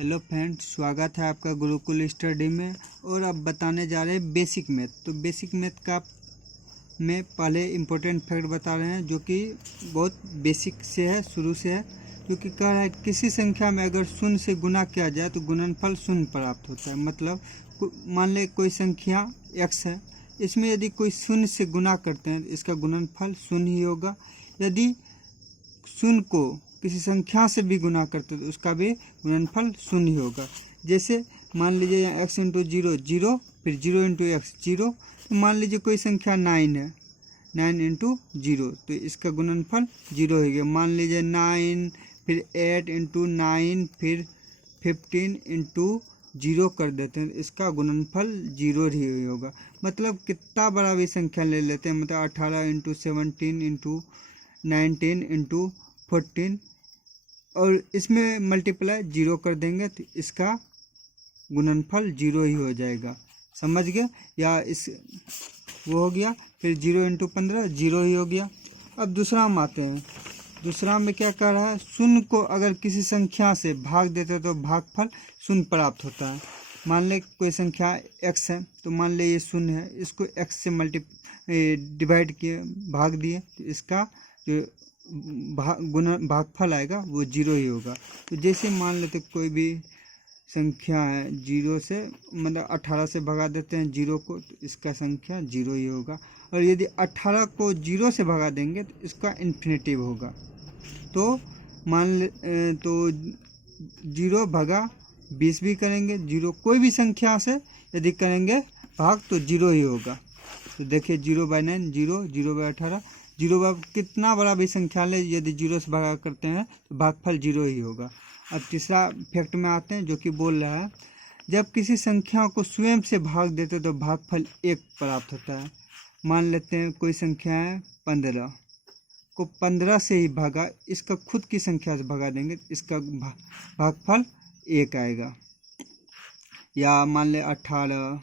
Hello friends, स्वागत है आपका गुरुकुल स्टडी में। और अब बताने जा रहे हैं बेसिक मैथ। तो बेसिक मैथ का में पहले इम्पोर्टेंट फैक्ट बता रहे हैं जो कि बहुत बेसिक से है, शुरू से है। क्योंकि कह रहा है किसी संख्या में अगर शून्य से गुना किया जाए तो गुणनफल शून्य प्राप्त होता है। मतलब मान ले कोई संख्या x है, इसमें यदि कोई शून्य से गुना करते हैं तो इसका गुणनफल शून्य ही होगा। यदि शून्य को किसी संख्या से भी गुना करते तो उसका भी गुणनफल शून्य होगा। जैसे मान लीजिए यहाँ x इंटू जीरो जीरो, फिर जीरो इंटू एक्स जीरो। तो मान लीजिए कोई संख्या 9 है, 9 इंटू जीरो, तो इसका गुणनफल जीरो हो गया। मान लीजिए 9, फिर 8 इंटू 9, फिर 15 इंटू जीरो कर देते हैं, इसका गुणनफल जीरो ही होगा। मतलब कितना बड़ा भी संख्या ले लेते हैं, मतलब 18 इंटू 17 इंटू 19 इंटू 14, और इसमें मल्टीप्लाई जीरो कर देंगे तो इसका गुणनफल जीरो ही हो जाएगा। समझ गए? या इस वो हो गया। फिर 0 इंटू 15 जीरो ही हो गया। अब दूसरा हम आते हैं। दूसरा में क्या कर रहा है, शून्य को अगर किसी संख्या से भाग देते तो भागफल शून्य प्राप्त होता है। मान ले कोई संख्या x है, तो मान ले ये शून्य है, इसको x से डिवाइड किए, भाग दिए, तो इसका जो भागफल आएगा वो जीरो ही होगा। तो जैसे मान लेते कोई भी संख्या है, जीरो से मतलब 18 से भगा देते हैं जीरो को, तो इसका संख्या जीरो ही होगा। और यदि 18 को जीरो से भगा देंगे तो इसका इन्फिनेटिव होगा। तो मान ले तो जीरो भगा 20 भी करेंगे, जीरो कोई भी संख्या से यदि करेंगे भाग तो जीरो ही होगा। तो देखिए 0/9 जीरो, 0/18 जीरो। कितना बड़ा भी संख्या ले, यदि जीरो से भागा करते हैं तो भागफल जीरो ही होगा। अब तीसरा फैक्ट में आते हैं जो कि बोल रहा है, जब किसी संख्या को स्वयं से भाग देते तो भागफल 1 प्राप्त होता है। मान लेते हैं कोई संख्या है 15 को 15 से ही भागा, इसका खुद की संख्या से भगा देंगे तो इसका भागफल 1 आएगा। या मान ले 18,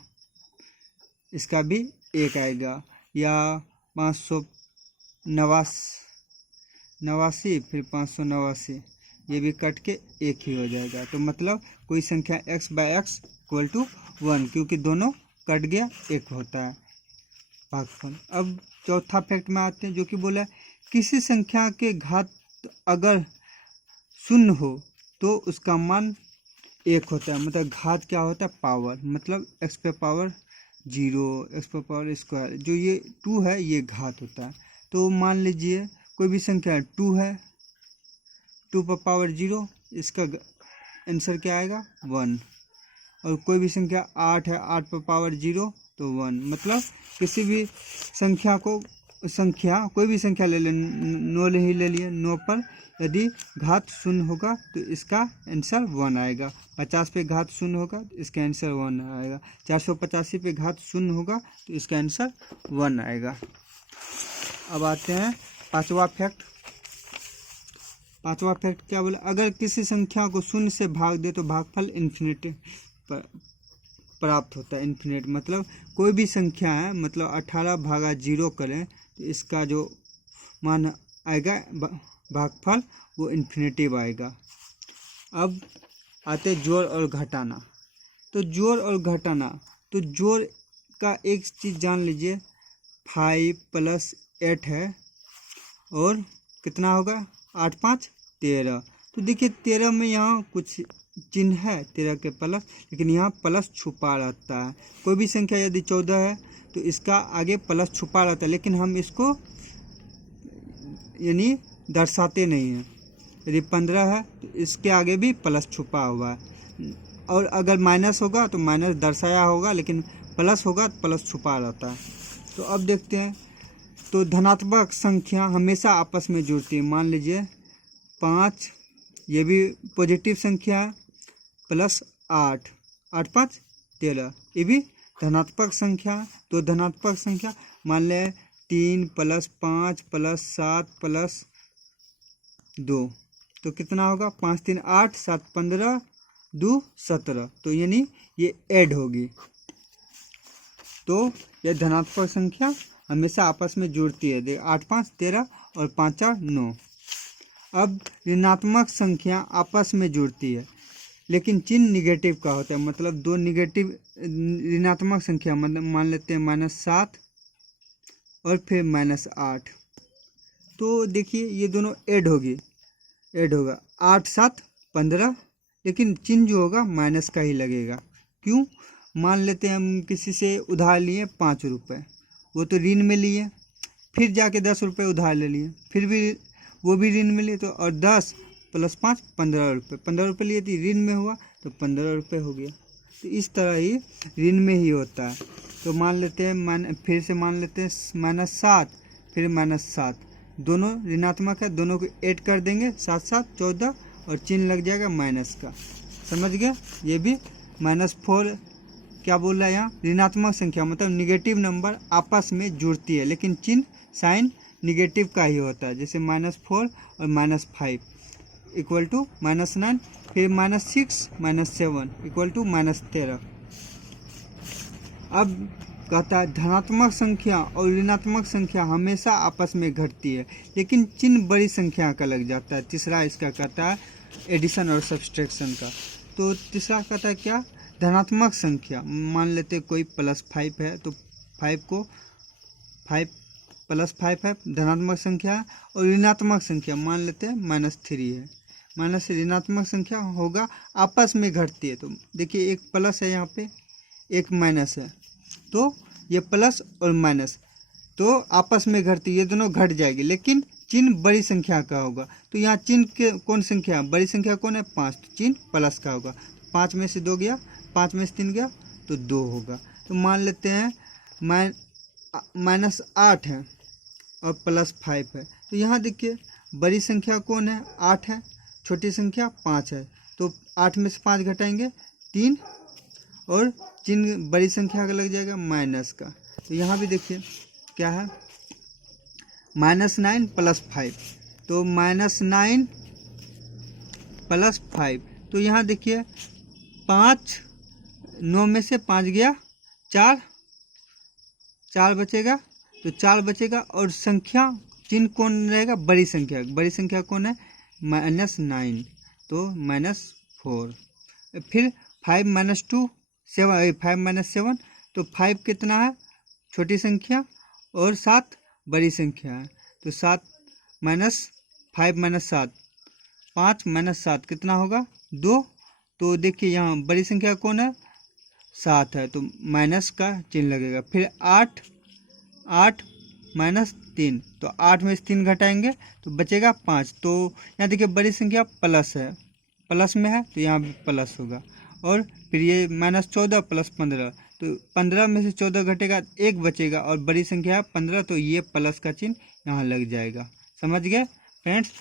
इसका भी 1 आएगा। या 589, फिर 589, ये भी कट के 1 ही हो जाएगा। तो मतलब कोई संख्या x/x = 1, क्योंकि दोनों कट गया 1 होता है भागफल। अब चौथा फैक्ट में आते हैं जो कि बोला है, किसी संख्या के घात अगर शून्य हो तो उसका मान 1 होता है। मतलब घात क्या होता है, पावर। मतलब x पे पावर 0, x पे पावर स्क्वायर, जो ये 2 है ये घात होता है। तो मान लीजिए कोई भी संख्या 2 है, 2 पर पावर 0, इसका आंसर क्या आएगा 1। और कोई भी संख्या 8 है, 8 पर पावर 0 तो 1। मतलब किसी भी संख्या कोई भी संख्या ले लें, 9 ही ले लिए, 9 पर यदि घात शून्य होगा तो इसका आंसर 1 आएगा। 50 पे घात शून्य होगा तो इसका आंसर 1 आएगा। 485 पे घात शून्य होगा तो इसका आंसर 1 आएगा। अब आते हैं पांचवा फैक्ट। पांचवा फैक्ट क्या बोला, अगर किसी संख्या को शून्य से भाग दे तो भागफल इन्फिनिटी प्राप्त होता है। इन्फिनिट मतलब कोई भी संख्या है, मतलब 18 भागा 0 करें तो इसका जो मान आएगा भागफल वो इन्फिनिटिव आएगा। अब आते जोड़ और घटाना। तो जोड़ और घटाना, तो जोड़ का एक चीज़ जान लीजिए, 5 + 8 है और कितना होगा 8 × 5 = 13। तो देखिए 13 में यहाँ कुछ चिन्ह है 13 के प्लस, लेकिन यहाँ प्लस छुपा रहता है। कोई भी संख्या यदि 14 है तो इसका आगे प्लस छुपा रहता है, लेकिन हम इसको यानी दर्शाते नहीं हैं। यदि 15 है तो इसके आगे भी प्लस छुपा हुआ है, और अगर माइनस होगा तो माइनस दर्शाया होगा, लेकिन प्लस होगा तो प्लस छुपा रहता है। तो अब देखते हैं, तो धनात्मक संख्या हमेशा आपस में जुड़ती है। मान लीजिए 5, ये भी पॉजिटिव संख्या है, प्लस 8, 8 × 5 = 13, ये भी धनात्मक संख्या। तो धनात्मक संख्या मान लें 3 + 5 + 7 + 2, तो कितना होगा 5 × 3 = 8, 7 × 15, 2 = 17। तो यानी ये ऐड होगी। तो यह धनात्मक संख्या हमेशा आपस में जुड़ती है। देख 8 × 5 = 13 और 5 × 4 = 9। अब ऋणात्मक संख्या आपस में जुड़ती है। लेकिन चिन्ह निगेटिव का होता है, मतलब दो निगेटिव ऋणात्मक संख्या, मतलब मान लेते हैं -7 और फिर -8। तो देखिए ये दोनों ऐड होगा 8 7 15, लेकिन चिन्ह जो होगा माइनस का ही लगेगा। क्यों? मान लेते हैं हम किसी से उधार लिए 5 रुपये, वो तो ऋण में लिए, फिर जाके 10 रुपये उधार ले लिए, फिर भी वो भी ऋण में लिए, तो और 10 + 5 15 रुपये, 15 रुपये लिए थी, ऋण में हुआ तो 15 रुपये हो गया। तो इस तरह ही ऋण में ही होता है। तो मान लेते हैं फिर से मान लेते हैं -7 फिर -7, दोनों ऋणात्मक है, दोनों को ऐड कर देंगे 7 7 14 और चिन्ह लग जाएगा माइनस का। समझ गए? ये भी -4 क्या बोल रहा है यहाँ, ऋणात्मक संख्या मतलब निगेटिव नंबर आपस में जुड़ती है, लेकिन चिन्ह साइन निगेटिव का ही होता है। जैसे -4 और -5 इक्वल टू -9, फिर -6 -7 इक्वल टू -13। अब कहता है धनात्मक संख्या और ऋणात्मक संख्या हमेशा आपस में घटती है, लेकिन चिन्ह बड़ी संख्या का लग जाता है। तीसरा इसका कहता है एडिशन और सब्सट्रैक्शन का। तो तीसरा कहता है क्या, धनात्मक संख्या, मान लेते हैं कोई +5 है, तो 5 को 5 + 5 है धनात्मक संख्या है, और ऋणात्मक संख्या मान लेते हैं -3 है। माइनस ऋणात्मक संख्या होगा आपस में घटती है। तो देखिए एक प्लस है यहाँ पे, एक माइनस है, तो ये प्लस और माइनस तो आपस में घटती, ये दोनों घट जाएगी, लेकिन चिन्ह बड़ी संख्या का होगा। तो यहाँ चिन्ह के कौन संख्या, बड़ी संख्या कौन है 5, तो चिन्ह प्लस का होगा। 5 में से 2 गया, 5 में से 3 गया तो 2 होगा। तो मान लेते हैं -8 है और +5 है। तो यहाँ देखिए बड़ी संख्या कौन है 8 है, छोटी संख्या 5 है, तो 8 में से 5 घटाएंगे 3, और चिन्ह बड़ी संख्या का लग जाएगा माइनस का। तो यहाँ भी देखिए क्या है -9 + 5, तो -9 + 5, तो यहाँ देखिए 5, 9 में से 5 गया 4, 4 बचेगा, तो 4 बचेगा, और संख्या चिन्ह कौन रहेगा, बड़ी संख्या कौन है -9, तो -4। फिर 5 - 2 7, 5 - 7, तो 5 कितना है छोटी संख्या और 7 बड़ी संख्या है, तो 7 - 5 - 7, 5 - 7 कितना होगा 2। तो देखिए यहाँ बड़ी संख्या कौन है 7 है, तो माइनस का चिन्ह लगेगा। फिर 8 -3, तो 8 में से 3 घटाएंगे तो बचेगा 5। तो यहाँ देखिए बड़ी संख्या प्लस है, प्लस में है, तो यहाँ भी प्लस होगा। और फिर ये -14 + 15, तो 15 में से 14 घटेगा 1 बचेगा, और बड़ी संख्या है 15, तो ये प्लस का चिन्ह यहाँ लग जाएगा। समझ गए फ्रेंड्स?